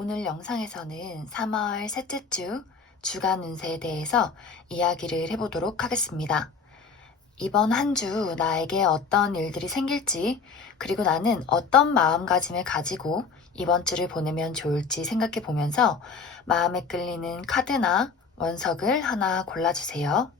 오늘 영상에서는 3월 셋째 주 주간 운세에 대해서 이야기를 해보도록 하겠습니다. 이번 한 주 나에게 어떤 일들이 생길지, 그리고 나는 어떤 마음가짐을 가지고 이번 주를 보내면 좋을지 생각해 보면서 마음에 끌리는 카드나 원석을 하나 골라주세요.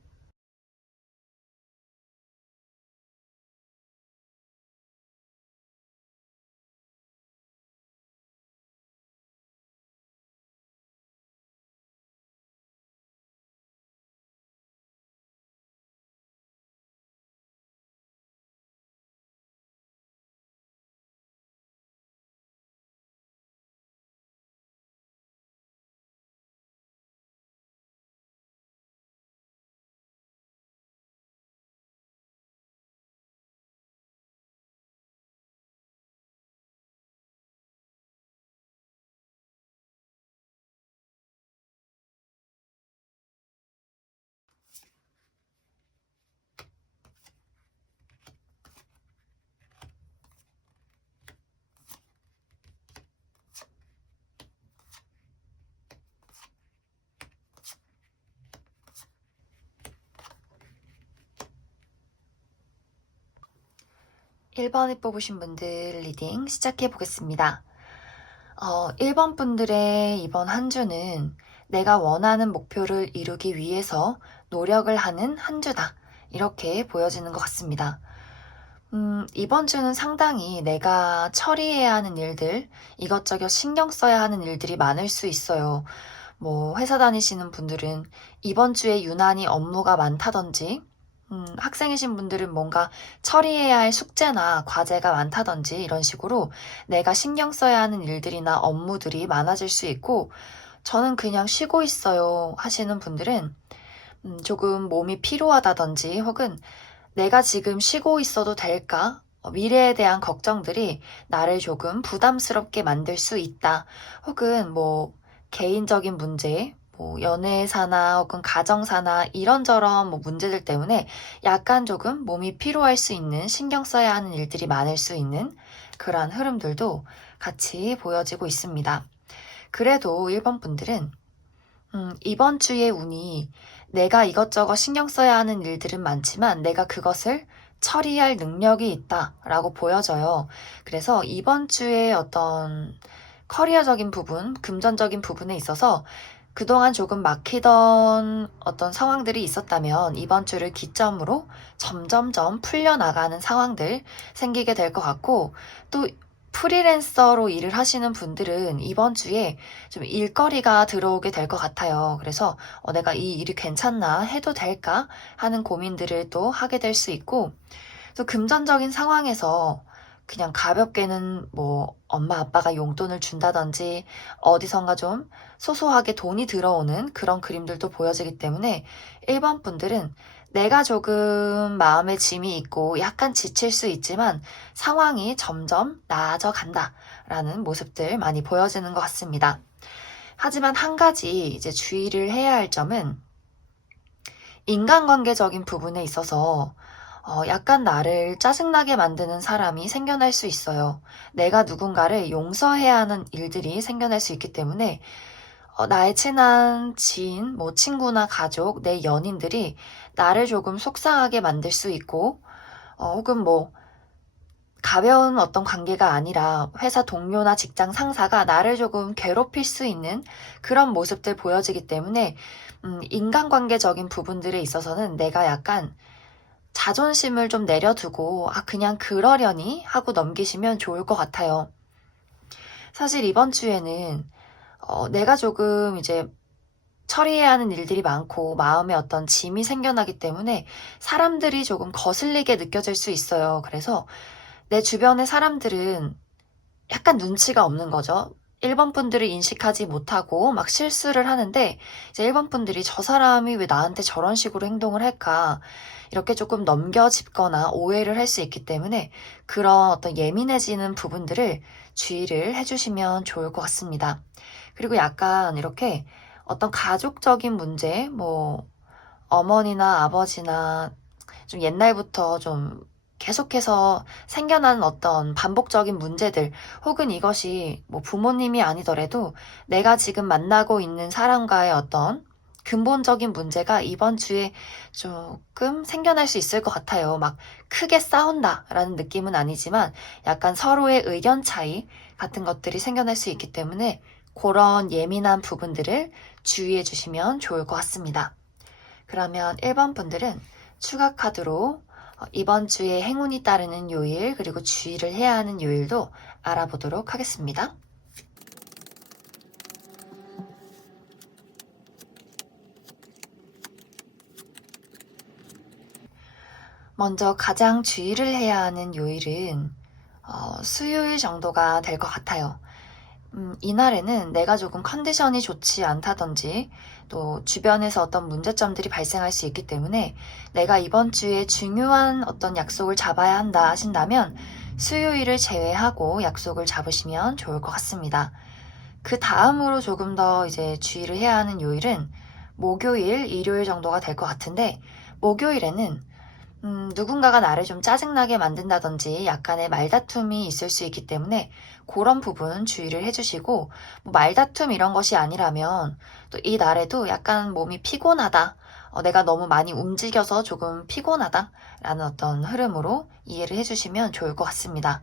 1번을 뽑으신 분들 리딩 시작해 보겠습니다. 1번 분들의 이번 한 주는 내가 원하는 목표를 이루기 위해서 노력을 하는 한 주다. 이렇게 보여지는 것 같습니다. 이번 주는 상당히 내가 처리해야 하는 일들, 이것저것 신경 써야 하는 일들이 많을 수 있어요. 회사 다니시는 분들은 이번 주에 유난히 업무가 많다든지, 학생이신 분들은 뭔가 처리해야 할 숙제나 과제가 많다든지 이런 식으로 내가 신경 써야 하는 일들이나 업무들이 많아질 수 있고, 저는 그냥 쉬고 있어요 하시는 분들은 조금 몸이 피로하다든지 혹은 내가 지금 쉬고 있어도 될까? 미래에 대한 걱정들이 나를 조금 부담스럽게 만들 수 있다. 혹은 개인적인 문제, 연애사나 혹은 가정사나 이런저런 문제들 때문에 약간 조금 몸이 피로할 수 있는, 신경 써야 하는 일들이 많을 수 있는 그러한 흐름들도 같이 보여지고 있습니다. 그래도 1번 분들은 이번 주의 운이 내가 이것저것 신경 써야 하는 일들은 많지만 내가 그것을 처리할 능력이 있다라고 보여져요. 그래서 이번 주에 어떤 커리어적인 부분, 금전적인 부분에 있어서 그동안 조금 막히던 어떤 상황들이 있었다면 이번 주를 기점으로 점점점 풀려나가는 상황들 생기게 될 것 같고, 또 프리랜서로 일을 하시는 분들은 이번 주에 좀 일거리가 들어오게 될 것 같아요. 그래서 내가 이 일이 괜찮나, 해도 될까 하는 고민들을 또 하게 될 수 있고, 또 금전적인 상황에서 그냥 가볍게는 엄마 아빠가 용돈을 준다든지 어디선가 좀 소소하게 돈이 들어오는 그런 그림들도 보여지기 때문에 1번 분들은 내가 조금 마음에 짐이 있고 약간 지칠 수 있지만 상황이 점점 나아져 간다라는 모습들 많이 보여지는 것 같습니다. 하지만 한 가지 이제 주의를 해야 할 점은 인간관계적인 부분에 있어서 약간 나를 짜증나게 만드는 사람이 생겨날 수 있어요. 내가 누군가를 용서해야 하는 일들이 생겨날 수 있기 때문에 나의 친한 지인, 친구나 가족, 내 연인들이 나를 조금 속상하게 만들 수 있고, 혹은 가벼운 어떤 관계가 아니라 회사 동료나 직장 상사가 나를 조금 괴롭힐 수 있는 그런 모습들 보여지기 때문에 인간관계적인 부분들에 있어서는 내가 약간 자존심을 좀 내려두고 그냥 그러려니 하고 넘기시면 좋을 것 같아요. 사실 이번 주에는 내가 조금 이제 처리해야 하는 일들이 많고 마음에 어떤 짐이 생겨나기 때문에 사람들이 조금 거슬리게 느껴질 수 있어요. 그래서 내 주변의 사람들은 약간 눈치가 없는 거죠. 1번 분들을 인식하지 못하고 막 실수를 하는데 이제 1번 분들이 저 사람이 왜 나한테 저런 식으로 행동을 할까 이렇게 조금 넘겨짚거나 오해를 할 수 있기 때문에 그런 어떤 예민해지는 부분들을 주의를 해주시면 좋을 것 같습니다. 그리고 약간 이렇게 어떤 가족적인 문제, 어머니나 아버지나 좀 옛날부터 좀 계속해서 생겨나는 어떤 반복적인 문제들, 혹은 이것이 뭐 부모님이 아니더라도 내가 지금 만나고 있는 사람과의 어떤 근본적인 문제가 이번 주에 조금 생겨날 수 있을 것 같아요. 막 크게 싸운다라는 느낌은 아니지만 약간 서로의 의견 차이 같은 것들이 생겨날 수 있기 때문에 그런 예민한 부분들을 주의해 주시면 좋을 것 같습니다. 그러면 1번 분들은 추가 카드로 이번 주에 행운이 따르는 요일, 그리고 주의를 해야 하는 요일도 알아보도록 하겠습니다. 먼저 가장 주의를 해야 하는 요일은 수요일 정도가 될 것 같아요. 이날에는 내가 조금 컨디션이 좋지 않다든지 또 주변에서 어떤 문제점들이 발생할 수 있기 때문에 내가 이번 주에 중요한 어떤 약속을 잡아야 한다 하신다면 수요일을 제외하고 약속을 잡으시면 좋을 것 같습니다. 그 다음으로 조금 더 이제 주의를 해야 하는 요일은 목요일, 일요일 정도가 될 것 같은데 목요일에는 누군가가 나를 좀 짜증나게 만든다든지 약간의 말다툼이 있을 수 있기 때문에 그런 부분 주의를 해주시고 뭐 말다툼 이런 것이 아니라면 또 이 날에도 약간 몸이 피곤하다. 내가 너무 많이 움직여서 조금 피곤하다 라는 어떤 흐름으로 이해를 해주시면 좋을 것 같습니다.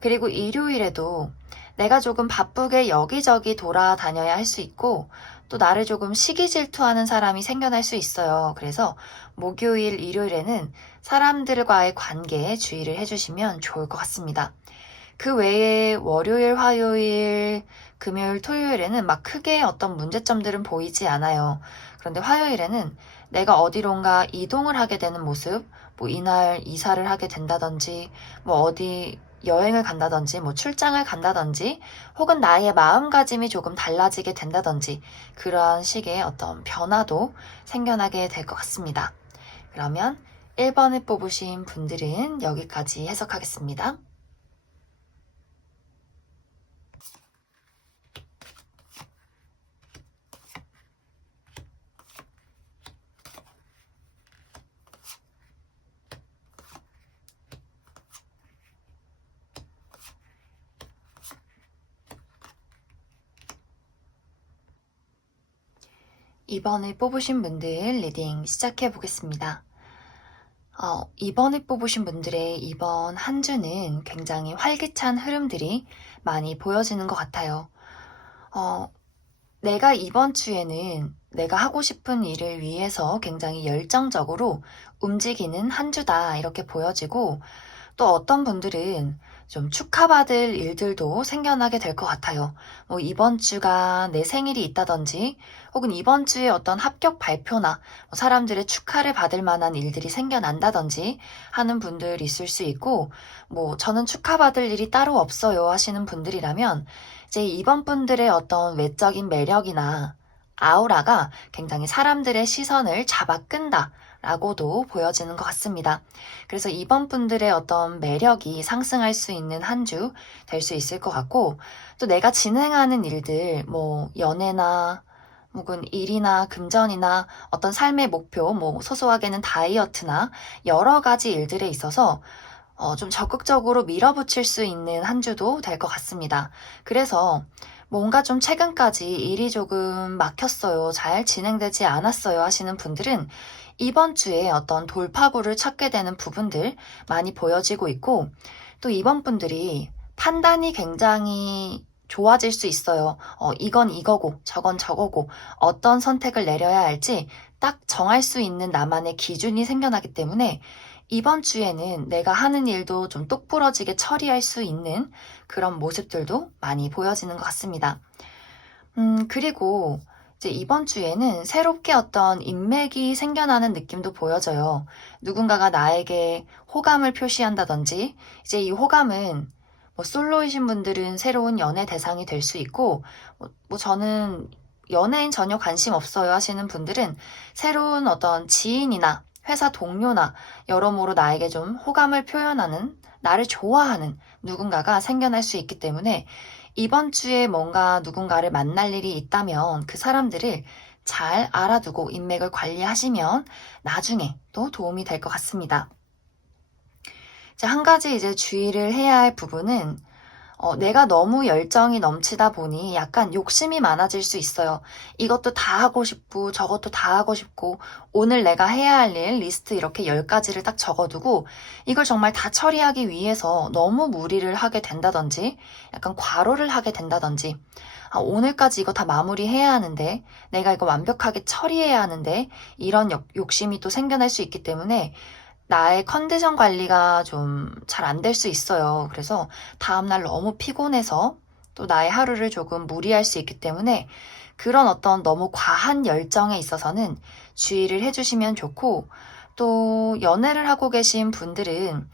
그리고 일요일에도 내가 조금 바쁘게 여기저기 돌아다녀야 할 수 있고 또 나를 조금 시기 질투하는 사람이 생겨날 수 있어요. 그래서 목요일, 일요일에는 사람들과의 관계에 주의를 해주시면 좋을 것 같습니다. 그 외에 월요일, 화요일, 금요일, 토요일에는 막 크게 어떤 문제점들은 보이지 않아요. 그런데 화요일에는 내가 어디론가 이동을 하게 되는 모습, 뭐 이날 이사를 하게 된다든지, 뭐 어디 여행을 간다든지, 뭐 출장을 간다든지, 혹은 나의 마음가짐이 조금 달라지게 된다든지, 그러한 식의 어떤 변화도 생겨나게 될 것 같습니다. 그러면 1번을 뽑으신 분들은 여기까지 해석하겠습니다. 2번을 뽑으신 분들 리딩 시작해 보겠습니다. 2번을 뽑으신 분들의 이번 한 주는 굉장히 활기찬 흐름들이 많이 보여지는 것 같아요. 내가 이번 주에는 내가 하고 싶은 일을 위해서 굉장히 열정적으로 움직이는 한 주다 이렇게 보여지고 또 어떤 분들은 좀 축하받을 일들도 생겨나게 될 것 같아요. 뭐 이번 주가 내 생일이 있다든지 혹은 이번 주에 어떤 합격 발표나 뭐 사람들의 축하를 받을 만한 일들이 생겨난다든지 하는 분들 있을 수 있고 뭐 저는 축하받을 일이 따로 없어요 하시는 분들이라면 이제 이번 분들의 어떤 외적인 매력이나 아우라가 굉장히 사람들의 시선을 잡아 끈다 라고도 보여지는 것 같습니다. 그래서 이번 분들의 어떤 매력이 상승할 수 있는 한 주 될 수 있을 것 같고 또 내가 진행하는 일들 뭐 연애나 혹은 일이나 금전이나 어떤 삶의 목표 뭐 소소하게는 다이어트나 여러 가지 일들에 있어서 좀 적극적으로 밀어붙일 수 있는 한 주도 될 것 같습니다. 그래서 뭔가 좀 최근까지 일이 조금 막혔어요. 잘 진행되지 않았어요. 하시는 분들은 이번 주에 어떤 돌파구를 찾게 되는 부분들 많이 보여지고 있고 또 이번 분들이 판단이 굉장히 좋아질 수 있어요. 이건 이거고 저건 저거고 어떤 선택을 내려야 할지 딱 정할 수 있는 나만의 기준이 생겨나기 때문에 이번 주에는 내가 하는 일도 좀 똑부러지게 처리할 수 있는 그런 모습들도 많이 보여지는 것 같습니다. 그리고 이제 이번 주에는 새롭게 어떤 인맥이 생겨나는 느낌도 보여져요. 누군가가 나에게 호감을 표시한다든지, 이제 이 호감은 뭐 솔로이신 분들은 새로운 연애 대상이 될 수 있고, 뭐 저는 연예인 전혀 관심 없어요 하시는 분들은 새로운 어떤 지인이나 회사 동료나 여러모로 나에게 좀 호감을 표현하는, 나를 좋아하는 누군가가 생겨날 수 있기 때문에 이번 주에 뭔가 누군가를 만날 일이 있다면 그 사람들을 잘 알아두고 인맥을 관리하시면 나중에 또 도움이 될 것 같습니다. 이제 한 가지 이제 주의를 해야 할 부분은 내가 너무 열정이 넘치다 보니 약간 욕심이 많아질 수 있어요. 이것도 다 하고 싶고 저것도 다 하고 싶고 오늘 내가 해야 할 일 리스트 이렇게 10가지를 딱 적어두고 이걸 정말 다 처리하기 위해서 너무 무리를 하게 된다든지 약간 과로를 하게 된다든지 오늘까지 이거 다 마무리해야 하는데 내가 이거 완벽하게 처리해야 하는데 이런 욕심이 또 생겨날 수 있기 때문에 나의 컨디션 관리가 좀 잘 안 될 수 있어요. 그래서 다음날 너무 피곤해서 또 나의 하루를 조금 무리할 수 있기 때문에 그런 어떤 너무 과한 열정에 있어서는 주의를 해주시면 좋고 또 연애를 하고 계신 분들은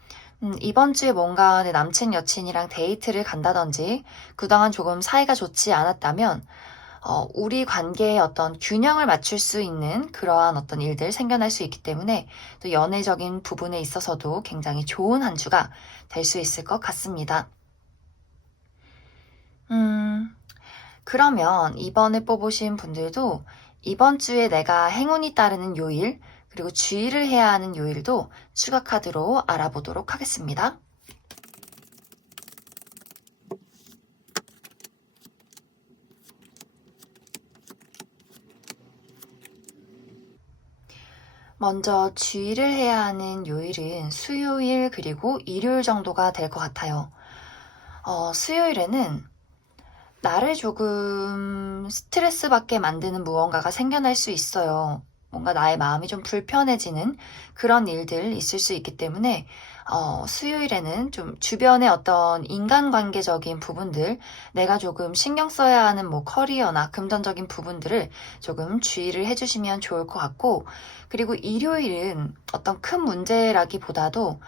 이번 주에 뭔가 내 남친 여친이랑 데이트를 간다든지 그동안 조금 사이가 좋지 않았다면 우리 관계의 어떤 균형을 맞출 수 있는 그러한 어떤 일들 생겨날 수 있기 때문에 또 연애적인 부분에 있어서도 굉장히 좋은 한 주가 될 수 있을 것 같습니다. 그러면 이번에 뽑으신 분들도 이번 주에 내가 행운이 따르는 요일, 그리고 주의를 해야 하는 요일도 추가 카드로 알아보도록 하겠습니다. 먼저 주의를 해야 하는 요일은 수요일 그리고 일요일 정도가 될 것 같아요. 수요일에는 나를 조금 스트레스 받게 만드는 무언가가 생겨날 수 있어요. 뭔가 나의 마음이 좀 불편해지는 그런 일들 있을 수 있기 때문에 수요일에는 좀 주변의 어떤 인간관계적인 부분들, 내가 조금 신경 써야 하는 뭐 커리어나 금전적인 부분들을 조금 주의를 해주시면 좋을 것 같고, 그리고 일요일은 어떤 큰 문제라기보다도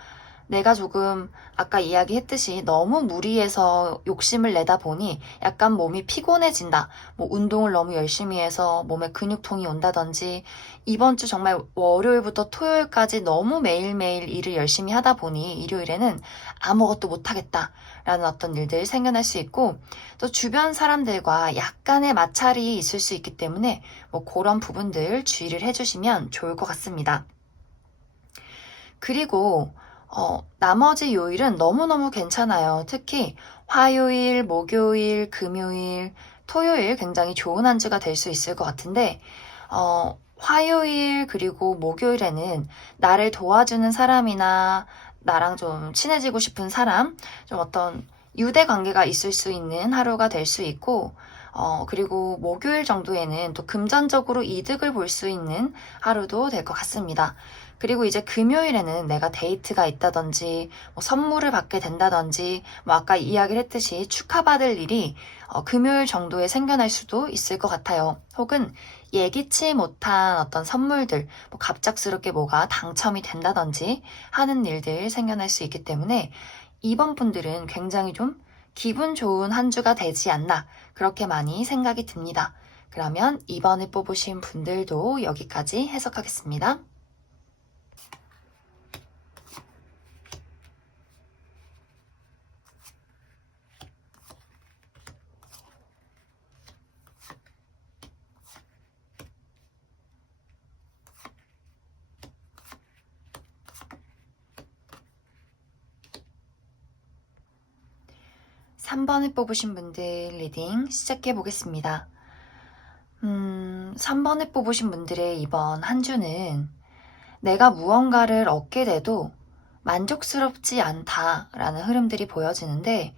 내가 조금 아까 이야기했듯이 너무 무리해서 욕심을 내다 보니 약간 몸이 피곤해진다. 뭐 운동을 너무 열심히 해서 몸에 근육통이 온다든지 이번 주 정말 월요일부터 토요일까지 너무 매일매일 일을 열심히 하다 보니 일요일에는 아무것도 못하겠다. 라는 어떤 일들이 생겨날 수 있고 또 주변 사람들과 약간의 마찰이 있을 수 있기 때문에 뭐 그런 부분들 주의를 해주시면 좋을 것 같습니다. 그리고 나머지 요일은 너무너무 괜찮아요. 특히 화요일, 목요일, 금요일, 토요일 굉장히 좋은 한 주가 될 수 있을 것 같은데, 화요일 그리고 목요일에는 나를 도와주는 사람이나 나랑 좀 친해지고 싶은 사람, 좀 어떤 유대 관계가 있을 수 있는 하루가 될 수 있고, 그리고 목요일 정도에는 또 금전적으로 이득을 볼 수 있는 하루도 될 것 같습니다. 그리고 이제 금요일에는 내가 데이트가 있다든지, 뭐 선물을 받게 된다든지, 뭐 아까 이야기를 했듯이 축하받을 일이 금요일 정도에 생겨날 수도 있을 것 같아요. 혹은 예기치 못한 어떤 선물들, 뭐 갑작스럽게 뭐가 당첨이 된다든지 하는 일들 생겨날 수 있기 때문에 이번 분들은 굉장히 좀 기분 좋은 한 주가 되지 않나 그렇게 많이 생각이 듭니다. 그러면 이번에 뽑으신 분들도 여기까지 해석하겠습니다. 3번을 뽑으신 분들 리딩 시작해 보겠습니다. 3번을 뽑으신 분들의 이번 한 주는 내가 무언가를 얻게 돼도 만족스럽지 않다라는 흐름들이 보여지는데,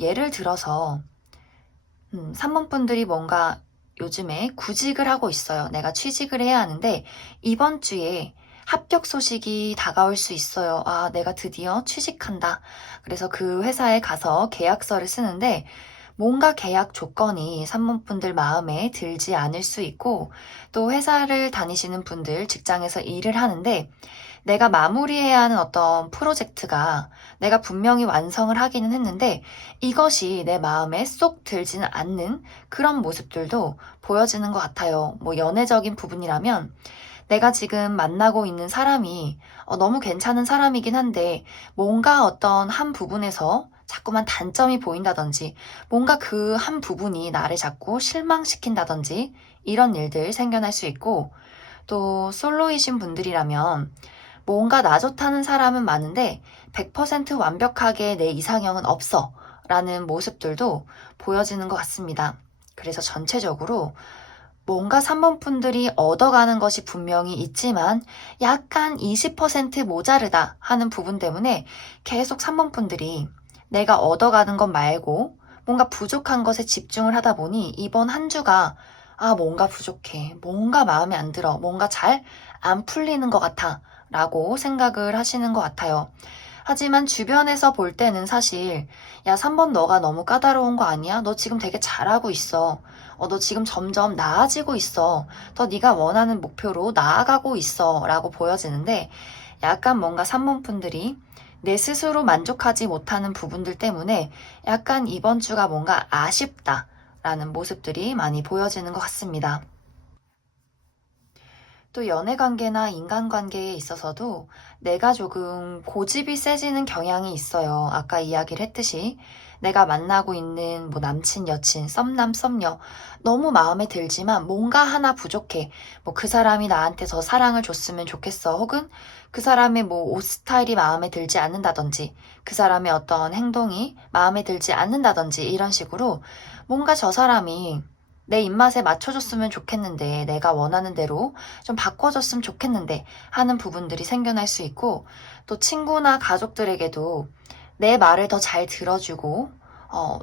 예를 들어서 3번 분들이 뭔가 요즘에 구직을 하고 있어요. 내가 취직을 해야 하는데 이번 주에 합격 소식이 다가올 수 있어요. 아, 내가 드디어 취직한다. 그래서 그 회사에 가서 계약서를 쓰는데 뭔가 계약 조건이 3번 분들 마음에 들지 않을 수 있고 또 회사를 다니시는 분들 직장에서 일을 하는데 내가 마무리해야 하는 어떤 프로젝트가 내가 분명히 완성을 하기는 했는데 이것이 내 마음에 쏙 들지는 않는 그런 모습들도 보여지는 것 같아요. 뭐 연애적인 부분이라면 내가 지금 만나고 있는 사람이 너무 괜찮은 사람이긴 한데 뭔가 어떤 한 부분에서 자꾸만 단점이 보인다든지 뭔가 그 한 부분이 나를 자꾸 실망시킨다든지 이런 일들 생겨날 수 있고 또 솔로이신 분들이라면 뭔가 나 좋다는 사람은 많은데 100% 완벽하게 내 이상형은 없어 라는 모습들도 보여지는 것 같습니다. 그래서 전체적으로 뭔가 3번 분들이 얻어가는 것이 분명히 있지만 약간 20% 모자르다 하는 부분 때문에 계속 3번 분들이 내가 얻어가는 것 말고 뭔가 부족한 것에 집중을 하다 보니 이번 한 주가 뭔가 부족해, 뭔가 마음에 안 들어, 뭔가 잘 안 풀리는 것 같아 라고 생각을 하시는 것 같아요. 하지만 주변에서 볼 때는 사실 3번 너가 너무 까다로운 거 아니야? 너 지금 되게 잘하고 있어. 너 지금 점점 나아지고 있어. 더 네가 원하는 목표로 나아가고 있어 라고 보여지는데 약간 뭔가 3번 분들이 내 스스로 만족하지 못하는 부분들 때문에 약간 이번 주가 뭔가 아쉽다 라는 모습들이 많이 보여지는 것 같습니다. 또 연애관계나 인간관계에 있어서도 내가 조금 고집이 세지는 경향이 있어요. 아까 이야기를 했듯이 내가 만나고 있는 남친, 여친, 썸남, 썸녀 너무 마음에 들지만 뭔가 하나 부족해. 그 사람이 나한테 더 사랑을 줬으면 좋겠어. 혹은 그 사람의 옷 스타일이 마음에 들지 않는다든지 그 사람의 어떤 행동이 마음에 들지 않는다든지 이런 식으로 뭔가 저 사람이 내 입맛에 맞춰줬으면 좋겠는데 내가 원하는 대로 좀 바꿔줬으면 좋겠는데 하는 부분들이 생겨날 수 있고 또 친구나 가족들에게도 내 말을 더 잘 들어주고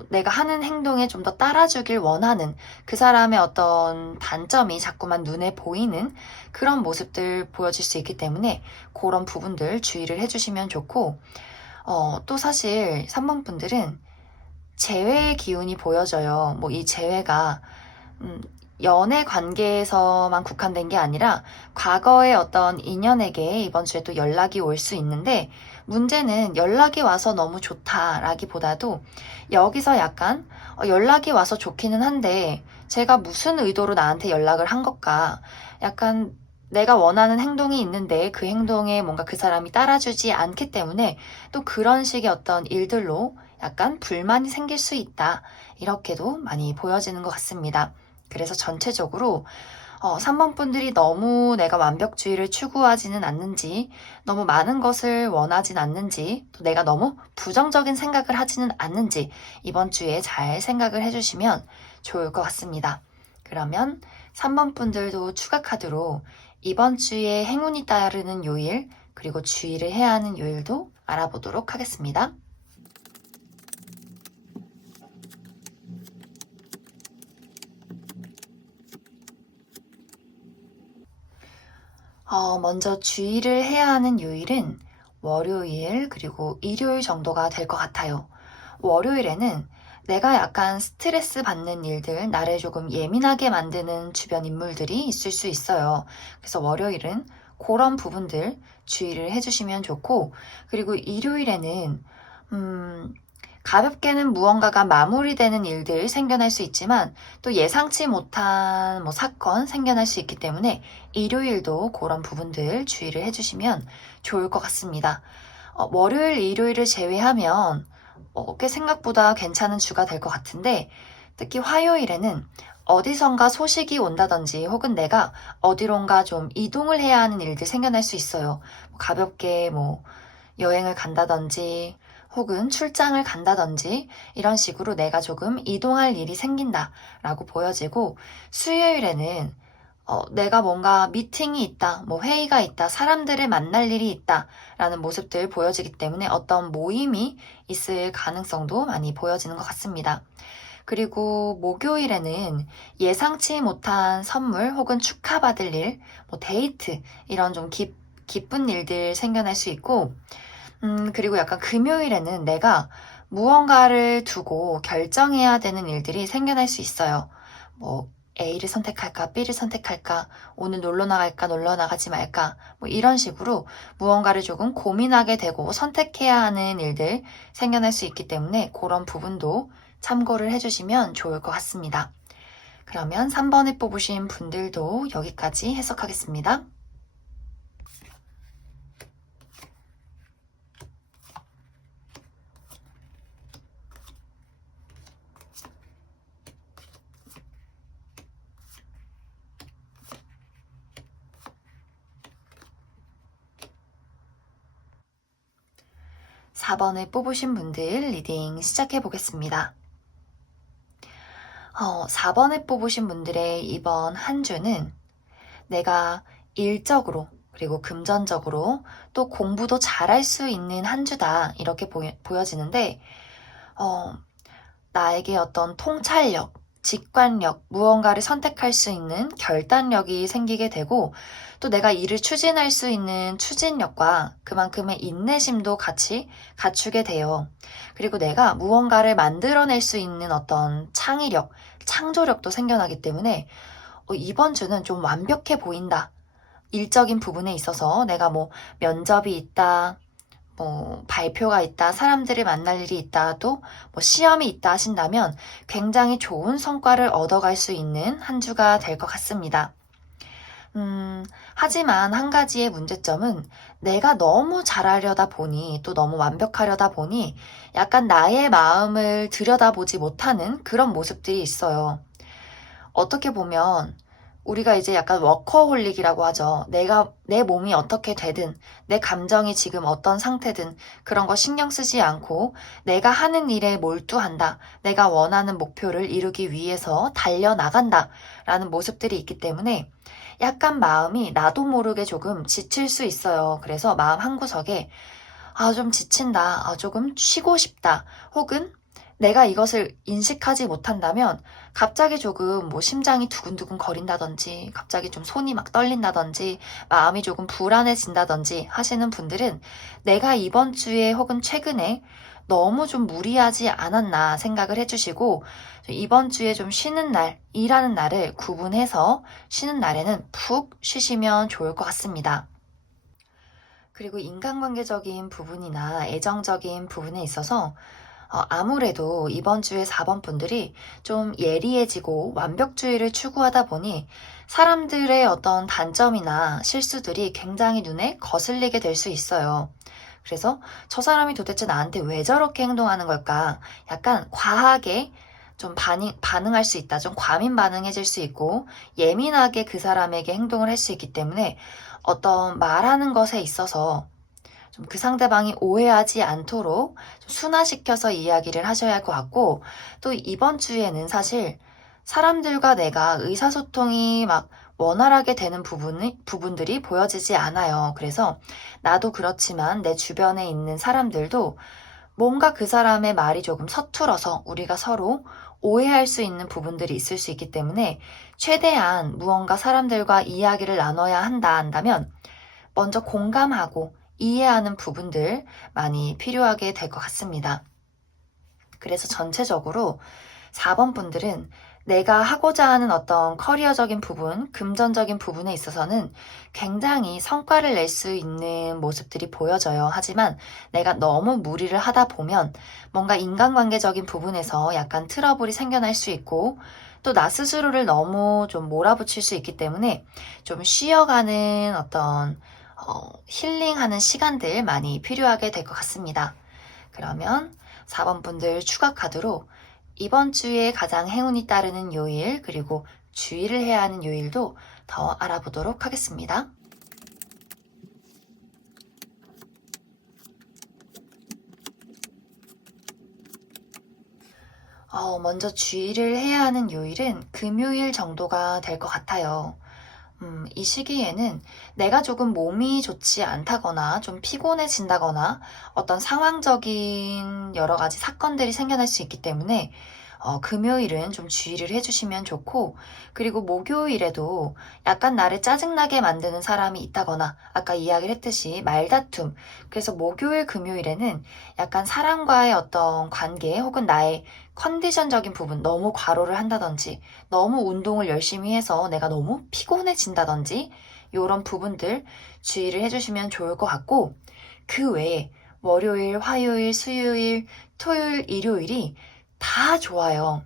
내가 하는 행동에 좀 더 따라주길 원하는 그 사람의 어떤 단점이 자꾸만 눈에 보이는 그런 모습들 보여질 수 있기 때문에 그런 부분들 주의를 해주시면 좋고 또 사실 3번 분들은 재회의 기운이 보여져요. 이 재회가 연애 관계에서만 국한된 게 아니라 과거의 어떤 인연에게 이번 주에 또 연락이 올 수 있는데 문제는 연락이 와서 너무 좋다라기보다도 여기서 약간 연락이 와서 좋기는 한데 제가 무슨 의도로 나한테 연락을 한 것까 약간 내가 원하는 행동이 있는데 그 행동에 뭔가 그 사람이 따라주지 않기 때문에 또 그런 식의 어떤 일들로 약간 불만이 생길 수 있다. 이렇게도 많이 보여지는 것 같습니다. 그래서 전체적으로 3번 분들이 너무 내가 완벽주의를 추구하지는 않는지, 너무 많은 것을 원하진 않는지, 또 내가 너무 부정적인 생각을 하지는 않는지 이번 주에 잘 생각을 해주시면 좋을 것 같습니다. 그러면 3번 분들도 추가 카드로 이번 주에 행운이 따르는 요일, 그리고 주의를 해야 하는 요일도 알아보도록 하겠습니다. 먼저 주의를 해야 하는 요일은 월요일 그리고 일요일 정도가 될 것 같아요. 월요일에는 내가 약간 스트레스 받는 일들, 나를 조금 예민하게 만드는 주변 인물들이 있을 수 있어요. 그래서 월요일은 그런 부분들 주의를 해주시면 좋고, 그리고 일요일에는, 가볍게는 무언가가 마무리되는 일들 생겨날 수 있지만 또 예상치 못한 사건 생겨날 수 있기 때문에 일요일도 그런 부분들 주의를 해주시면 좋을 것 같습니다. 월요일, 일요일을 제외하면 꽤 생각보다 괜찮은 주가 될 것 같은데 특히 화요일에는 어디선가 소식이 온다든지 혹은 내가 어디론가 좀 이동을 해야 하는 일들 생겨날 수 있어요. 가볍게 여행을 간다든지 혹은 출장을 간다든지 이런 식으로 내가 조금 이동할 일이 생긴다라고 보여지고 수요일에는 내가 뭔가 미팅이 있다, 회의가 있다, 사람들을 만날 일이 있다라는 모습들 보여지기 때문에 어떤 모임이 있을 가능성도 많이 보여지는 것 같습니다. 그리고 목요일에는 예상치 못한 선물 혹은 축하받을 일, 데이트 이런 좀 기쁜 일들 생겨날 수 있고 그리고 약간 금요일에는 내가 무언가를 두고 결정해야 되는 일들이 생겨날 수 있어요. A를 선택할까, B를 선택할까, 오늘 놀러 나갈까, 놀러 나가지 말까, 이런 식으로 무언가를 조금 고민하게 되고 선택해야 하는 일들 생겨날 수 있기 때문에 그런 부분도 참고를 해주시면 좋을 것 같습니다. 그러면 3번에 뽑으신 분들도 여기까지 해석하겠습니다. 4번을 뽑으신 분들 리딩 시작해 보겠습니다. 4번을 뽑으신 분들의 이번 한 주는 내가 일적으로 그리고 금전적으로 또 공부도 잘할 수 있는 한 주다 이렇게 보여지는데 나에게 어떤 통찰력, 직관력, 무언가를 선택할 수 있는 결단력이 생기게 되고 또 내가 일을 추진할 수 있는 추진력과 그만큼의 인내심도 같이 갖추게 돼요. 그리고 내가 무언가를 만들어낼 수 있는 어떤 창의력, 창조력도 생겨나기 때문에 이번 주는 좀 완벽해 보인다. 일적인 부분에 있어서 내가 뭐 면접이 있다, 뭐 발표가 있다, 사람들을 만날 일이 있다, 또 뭐 시험이 있다 하신다면 굉장히 좋은 성과를 얻어갈 수 있는 한 주가 될 것 같습니다. 하지만 한 가지의 문제점은 내가 너무 잘하려다 보니 또 너무 완벽하려다 보니 약간 나의 마음을 들여다보지 못하는 그런 모습들이 있어요. 어떻게 보면 우리가 이제 약간 워커홀릭이라고 하죠. 내 몸이 어떻게 되든, 내 감정이 지금 어떤 상태든 그런 거 신경 쓰지 않고 내가 하는 일에 몰두한다. 내가 원하는 목표를 이루기 위해서 달려나간다. 라는 모습들이 있기 때문에 약간 마음이 나도 모르게 조금 지칠 수 있어요. 그래서 마음 한구석에 좀 지친다. 조금 쉬고 싶다. 혹은 내가 이것을 인식하지 못한다면 갑자기 조금 뭐 심장이 두근두근 거린다든지 갑자기 좀 손이 막 떨린다든지 마음이 조금 불안해진다든지 하시는 분들은 내가 이번 주에 혹은 최근에 너무 좀 무리하지 않았나 생각을 해주시고 이번 주에 좀 쉬는 날, 일하는 날을 구분해서 쉬는 날에는 푹 쉬시면 좋을 것 같습니다. 그리고 인간관계적인 부분이나 애정적인 부분에 있어서 아무래도 이번 주에 4번 분들이 좀 예리해지고 완벽주의를 추구하다 보니 사람들의 어떤 단점이나 실수들이 굉장히 눈에 거슬리게 될 수 있어요. 그래서 저 사람이 도대체 나한테 왜 저렇게 행동하는 걸까? 약간 과하게 좀 반응할 수 있다. 좀 과민 반응해질 수 있고 예민하게 그 사람에게 행동을 할 수 있기 때문에 어떤 말하는 것에 있어서 좀 그 상대방이 오해하지 않도록 좀 순화시켜서 이야기를 하셔야 할 것 같고 또 이번 주에는 사실 사람들과 내가 의사소통이 막 원활하게 되는 부분들이 보여지지 않아요. 그래서 나도 그렇지만 내 주변에 있는 사람들도 뭔가 그 사람의 말이 조금 서툴어서 우리가 서로 오해할 수 있는 부분들이 있을 수 있기 때문에 최대한 무언가 사람들과 이야기를 나눠야 한다면 먼저 공감하고 이해하는 부분들 많이 필요하게 될 것 같습니다. 그래서 전체적으로 4번 분들은 내가 하고자 하는 어떤 커리어적인 부분, 금전적인 부분에 있어서는 굉장히 성과를 낼 수 있는 모습들이 보여져요. 하지만 내가 너무 무리를 하다 보면 뭔가 인간관계적인 부분에서 약간 트러블이 생겨날 수 있고 또 나 스스로를 너무 좀 몰아붙일 수 있기 때문에 좀 쉬어가는 어떤 힐링하는 시간들 많이 필요하게 될 것 같습니다. 그러면 4번 분들 추가 카드로 이번 주에 가장 행운이 따르는 요일 그리고 주의를 해야 하는 요일도 더 알아보도록 하겠습니다. 먼저 주의를 해야 하는 요일은 금요일 정도가 될 것 같아요. 이 시기에는 내가 조금 몸이 좋지 않다거나 좀 피곤해진다거나 어떤 상황적인 여러 가지 사건들이 생겨날 수 있기 때문에 금요일은 좀 주의를 해주시면 좋고 그리고 목요일에도 약간 나를 짜증나게 만드는 사람이 있다거나 아까 이야기를 했듯이 말다툼 그래서 목요일 금요일에는 약간 사람과의 어떤 관계 혹은 나의 컨디션적인 부분 너무 과로를 한다든지 너무 운동을 열심히 해서 내가 너무 피곤해진다든지 이런 부분들 주의를 해주시면 좋을 것 같고 그 외에 월요일, 화요일, 수요일, 토요일, 일요일이 다 좋아요.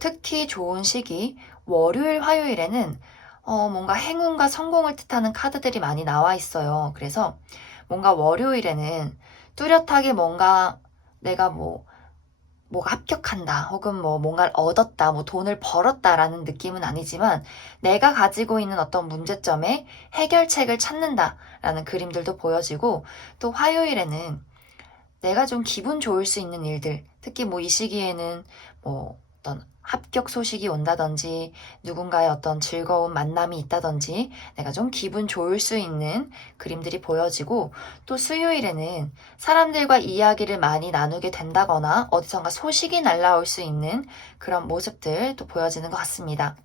특히 좋은 시기 월요일, 화요일에는 뭔가 행운과 성공을 뜻하는 카드들이 많이 나와 있어요. 그래서 뭔가 월요일에는 뚜렷하게 뭔가 내가 뭐가 합격한다, 혹은 뭐 뭔가를 얻었다, 뭐 돈을 벌었다라는 느낌은 아니지만 내가 가지고 있는 어떤 문제점에 해결책을 찾는다라는 그림들도 보여지고 또 화요일에는 내가 좀 기분 좋을 수 있는 일들, 특히 뭐 이 시기에는 뭐 어떤 합격 소식이 온다든지 누군가의 어떤 즐거운 만남이 있다든지 내가 좀 기분 좋을 수 있는 그림들이 보여지고, 또 수요일에는 사람들과 이야기를 많이 나누게 된다거나 어디선가 소식이 날라올 수 있는 그런 모습들 또 보여지는 것 같습니다.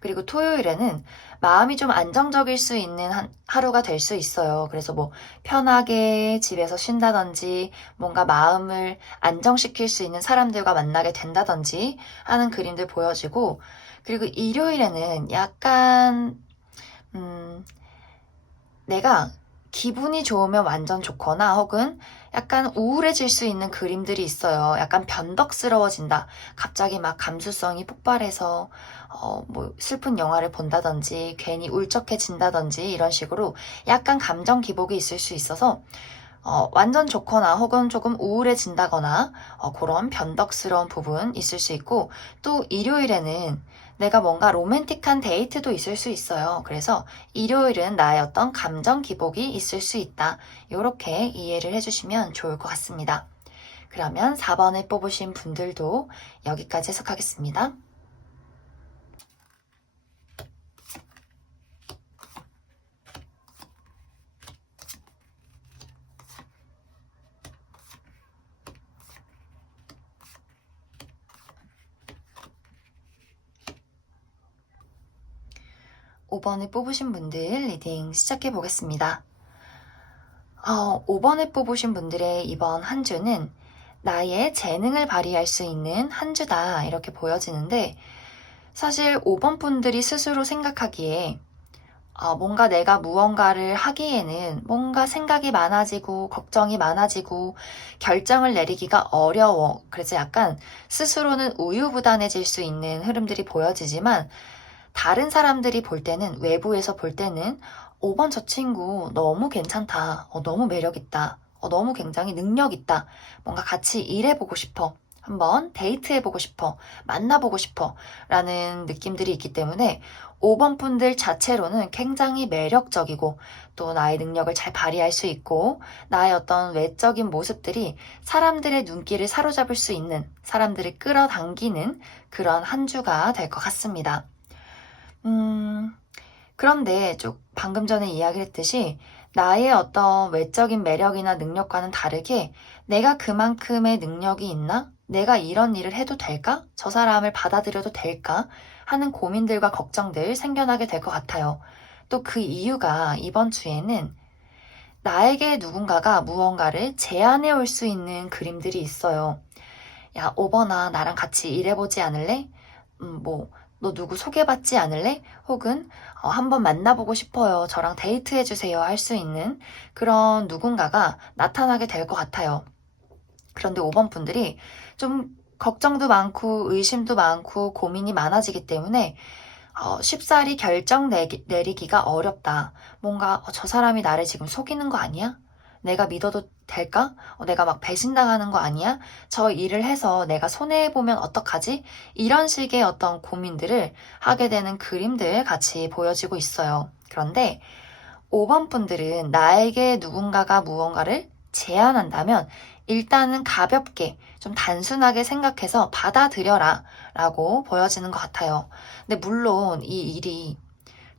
그리고 토요일에는 마음이 좀 안정적일 수 있는 하루가 될 수 있어요. 그래서 뭐 편하게 집에서 쉰다든지 뭔가 마음을 안정시킬 수 있는 사람들과 만나게 된다든지 하는 그림들 보여지고, 그리고 일요일에는 약간 내가 기분이 좋으면 완전 좋거나 혹은 약간 우울해질 수 있는 그림들이 있어요. 약간 변덕스러워진다. 갑자기 막 감수성이 폭발해서 뭐 슬픈 영화를 본다든지 괜히 울적해진다든지 이런 식으로 약간 감정 기복이 있을 수 있어서 완전 좋거나 혹은 조금 우울해진다거나 그런 변덕스러운 부분 있을 수 있고, 또 일요일에는 내가 뭔가 로맨틱한 데이트도 있을 수 있어요. 그래서 일요일은 나의 어떤 감정 기복이 있을 수 있다. 이렇게 이해를 해주시면 좋을 것 같습니다. 그러면 4번을 뽑으신 분들도 여기까지 해석하겠습니다. 5번을 뽑으신 분들 리딩 시작해 보겠습니다. 5번을 뽑으신 분들의 이번 한 주는 나의 재능을 발휘할 수 있는 한 주다, 이렇게 보여지는데, 사실 5번 분들이 스스로 생각하기에 뭔가 내가 무언가를 하기에는 뭔가 생각이 많아지고 걱정이 많아지고 결정을 내리기가 어려워. 그래서 약간 스스로는 우유부단해질 수 있는 흐름들이 보여지지만, 다른 사람들이 볼 때는, 외부에서 볼 때는 5번 저 친구 너무 괜찮다. 너무 매력있다. 너무 굉장히 능력있다. 뭔가 같이 일해보고 싶어. 한번 데이트해보고 싶어. 만나보고 싶어. 라는 느낌들이 있기 때문에 5번 분들 자체로는 굉장히 매력적이고, 또 나의 능력을 잘 발휘할 수 있고, 나의 어떤 외적인 모습들이 사람들의 눈길을 사로잡을 수 있는, 사람들을 끌어당기는 그런 한 주가 될 것 같습니다. 그런데 좀 방금 전에 이야기를 했듯이 나의 어떤 외적인 매력이나 능력과는 다르게 내가 그만큼의 능력이 있나? 내가 이런 일을 해도 될까? 저 사람을 받아들여도 될까? 하는 고민들과 걱정들 생겨나게 될 것 같아요. 또 그 이유가 이번 주에는 나에게 누군가가 무언가를 제안해 올 수 있는 그림들이 있어요. 야, 오버나 나랑 같이 일해보지 않을래? 너 누구 소개받지 않을래? 혹은 한번 만나보고 싶어요. 저랑 데이트해주세요. 할 수 있는 그런 누군가가 나타나게 될 것 같아요. 그런데 5번 분들이 좀 걱정도 많고 의심도 많고 고민이 많아지기 때문에 쉽사리 결정 내리기가 어렵다. 뭔가 저 사람이 나를 지금 속이는 거 아니야? 내가 믿어도 될까? 내가 막 배신당하는 거 아니야? 저 일을 해서 내가 손해보면 어떡하지? 이런 식의 어떤 고민들을 하게 되는 그림들 같이 보여지고 있어요. 그런데 5번 분들은 나에게 누군가가 무언가를 제안한다면 일단은 가볍게 좀 단순하게 생각해서 받아들여라 라고 보여지는 것 같아요. 근데 물론 이 일이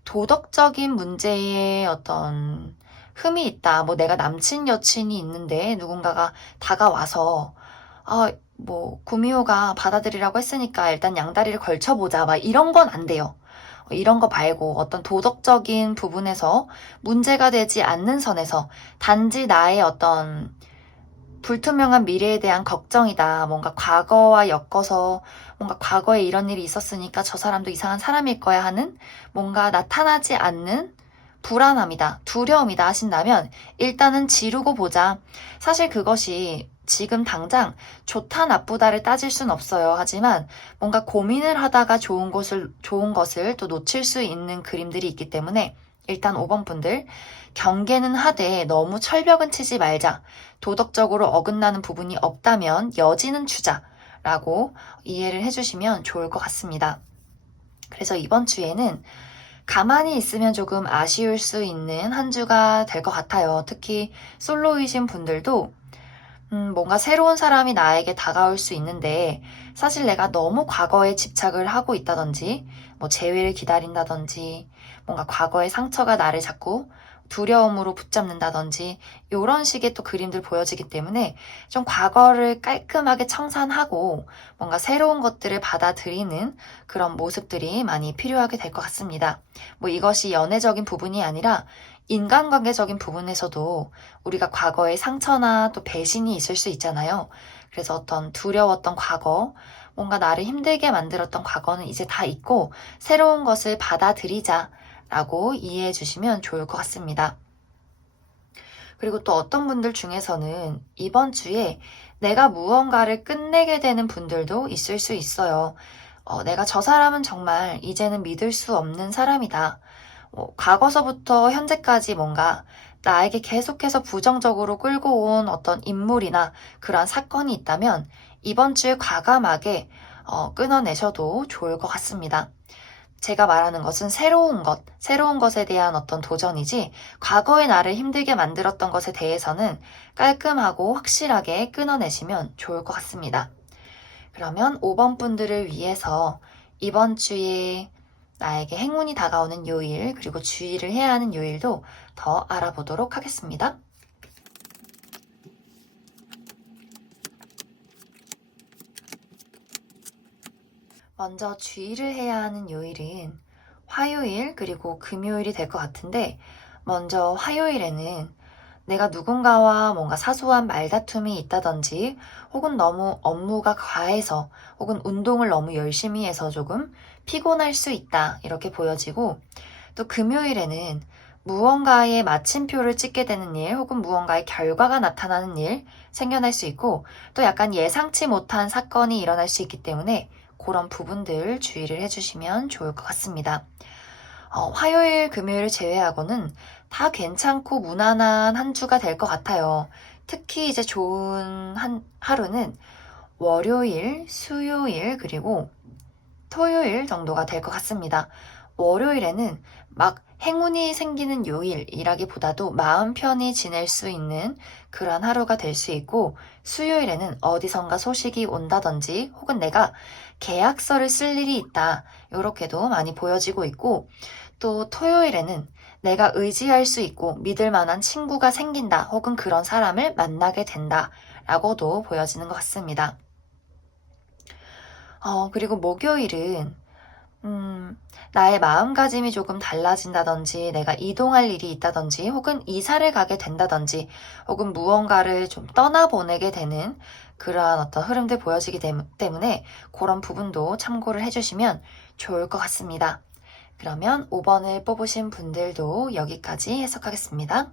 도덕적인 문제에 어떤 흠이 있다. 뭐 내가 남친 여친이 있는데 누군가가 다가와서 구미호가 받아들이라고 했으니까 일단 양다리를 걸쳐보자. 막 이런 건 안 돼요. 이런 거 말고 어떤 도덕적인 부분에서 문제가 되지 않는 선에서 단지 나의 어떤 불투명한 미래에 대한 걱정이다. 뭔가 과거와 엮어서 뭔가 과거에 이런 일이 있었으니까 저 사람도 이상한 사람일 거야 하는 뭔가 나타나지 않는 불안함이다, 두려움이다 하신다면 일단은 지르고 보자. 사실 그것이 지금 당장 좋다 나쁘다를 따질 순 없어요. 하지만 뭔가 고민을 하다가 좋은 것을 또 놓칠 수 있는 그림들이 있기 때문에 일단 5번 분들 경계는 하되 너무 철벽은 치지 말자. 도덕적으로 어긋나는 부분이 없다면 여지는 주자라고 이해를 해주시면 좋을 것 같습니다. 그래서 이번 주에는 가만히 있으면 조금 아쉬울 수 있는 한 주가 될 것 같아요. 특히 솔로이신 분들도 뭔가 새로운 사람이 나에게 다가올 수 있는데 사실 내가 너무 과거에 집착을 하고 있다든지 뭐 재회를 기다린다든지 뭔가 과거의 상처가 나를 자꾸 두려움으로 붙잡는다든지 이런 식의 또 그림들 보여지기 때문에 좀 과거를 깔끔하게 청산하고 뭔가 새로운 것들을 받아들이는 그런 모습들이 많이 필요하게 될 것 같습니다. 뭐 이것이 연애적인 부분이 아니라 인간관계적인 부분에서도 우리가 과거의 상처나 또 배신이 있을 수 있잖아요. 그래서 어떤 두려웠던 과거, 뭔가 나를 힘들게 만들었던 과거는 이제 다 잊고 새로운 것을 받아들이자라고 이해해 주시면 좋을 것 같습니다. 그리고 또 어떤 분들 중에서는 이번 주에 내가 무언가를 끝내게 되는 분들도 있을 수 있어요. 내가 저 사람은 정말 이제는 믿을 수 없는 사람이다. 과거서부터 현재까지 뭔가 나에게 계속해서 부정적으로 끌고 온 어떤 인물이나 그러한 사건이 있다면 이번 주에 과감하게 끊어내셔도 좋을 것 같습니다. 제가 말하는 것은 새로운 것에 대한 어떤 도전이지 과거의 나를 힘들게 만들었던 것에 대해서는 깔끔하고 확실하게 끊어내시면 좋을 것 같습니다. 그러면 5번 분들을 위해서 이번 주에 나에게 행운이 다가오는 요일, 그리고 주의를 해야 하는 요일도 더 알아보도록 하겠습니다. 먼저 주의를 해야 하는 요일은 화요일 그리고 금요일이 될 것 같은데, 먼저 화요일에는 내가 누군가와 뭔가 사소한 말다툼이 있다든지 혹은 너무 업무가 과해서 혹은 운동을 너무 열심히 해서 조금 피곤할 수 있다 이렇게 보여지고, 또 금요일에는 무언가의 마침표를 찍게 되는 일 혹은 무언가의 결과가 나타나는 일 생겨날 수 있고, 또 약간 예상치 못한 사건이 일어날 수 있기 때문에 그런 부분들 주의를 해주시면 좋을 것 같습니다. 화요일, 금요일을 제외하고는 다 괜찮고 무난한 한 주가 될 것 같아요. 특히 이제 좋은 하루는 월요일, 수요일, 그리고 토요일 정도가 될 것 같습니다. 월요일에는 막 행운이 생기는 요일이라기보다도 마음 편히 지낼 수 있는 그런 하루가 될 수 있고, 수요일에는 어디선가 소식이 온다든지 혹은 내가 계약서를 쓸 일이 있다 이렇게도 많이 보여지고 있고, 또 토요일에는 내가 의지할 수 있고 믿을 만한 친구가 생긴다 혹은 그런 사람을 만나게 된다 라고도 보여지는 것 같습니다. 그리고 목요일은 나의 마음가짐이 조금 달라진다든지, 내가 이동할 일이 있다든지, 혹은 이사를 가게 된다든지, 혹은 무언가를 좀 떠나보내게 되는 그러한 어떤 흐름들 보여지기 때문에 그런 부분도 참고를 해주시면 좋을 것 같습니다. 그러면 5번을 뽑으신 분들도 여기까지 해석하겠습니다.